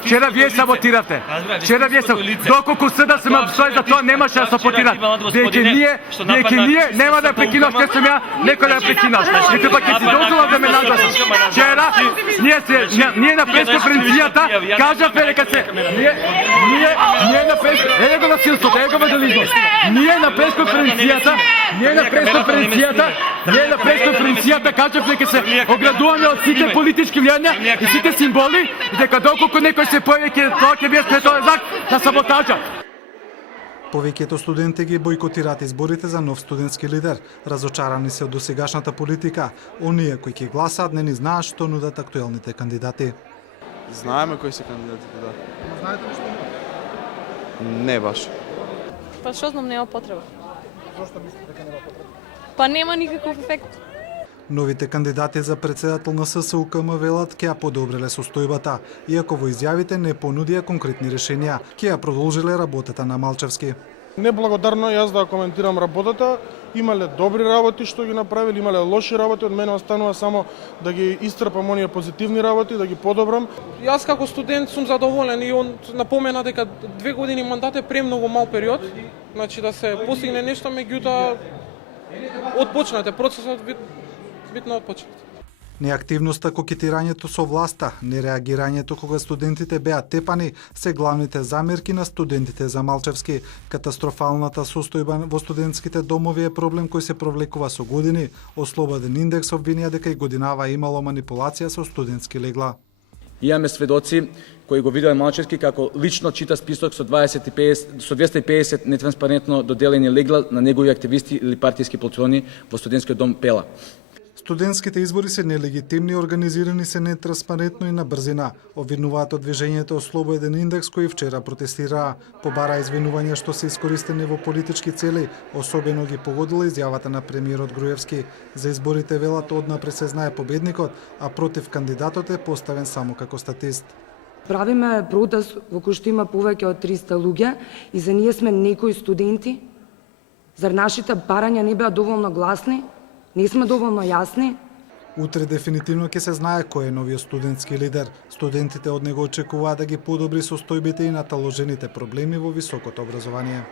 Вчера вие саботиравте. Вчера вие доколку СД се ме обстои за тоа немаше да саботират. Веќе ние нема да прекинаш ке сум ја, некој да прекинаш. И тоа ќе си дозвола да ме нагласиш. Вчера ние на пресконференцијата кажавме дека се ние на пресконференцијата го насилството, го вандализмот. Ние на пресконференцијата кажавме дека се оградуваме од сите политички влијања и сите символи и дека доколку некој се појави тоа ќе биде сметоен знак на саботажа. Повеќето студенти ги бойкотираат изборите за нов студентски лидер. Разочарани се од досегашната политика. Оние кои ќе гласаат не ни знаат што нудат актуелните кандидати. Знаеме кои се кандидатите, да. Знаете ли што? Не баш. Па што знам, нема потреба. Зошто мислите дека нема потреба? Па нема никаков ефект. Новите кандидати за председател на ССУКМ велат ќе ја подобриле состојбата, иако во изјавите не понудија конкретни решенија, ќе ја продолжиле работата на Малчевски. Неблагодарно јас да коментирам работата, имале добри работи што ги направиле, имале лоши работи, од мене останува само да ги истрпам оние позитивни работи, да ги подобрам. Јас како студент сум задоволен и он напомена дека 2 години мандат е премногу мал период, значи да се постигне нешто, меѓутоа отпочнате процесот битно отпочнат. Неактивноста, кокетирањето со власта, нереагирањето кога студентите беа тепани се главните замерки на студентите за Малчевски. Катастрофалната состојба во студентските домови е проблем кој се провлекува со години. Ослободен индекс обвинија дека и годинава имало манипулација со студентски легла. Имаме сведоци кои го виделе Малчевски како лично чита список со 250 нетранспарентно доделени легла на негови активисти или партиски платони во студентскиот дом Пела. Студентските избори се нелегитимни, организирани се нетранспарентно и на брзина. Обвинуваат од движењето Ослободен индекс кои вчера протестираа. Побара извинувања што се искористени во политички цели, особено ги погодила изјавата на премиерот Груевски. За изборите велат однапред се знае победникот, а против кандидатот е поставен само како статист. Правиме протест во кој што има повеќе од 300 луѓе и за ние сме некои студенти. Зар нашите барања не беа доволно гласни? Не сме доволно јасни? Утре дефинитивно ќе се знае кој е новиот студентски лидер. Студентите од него очекуваат да ги подобри состојбите и наталожените проблеми во високото образование.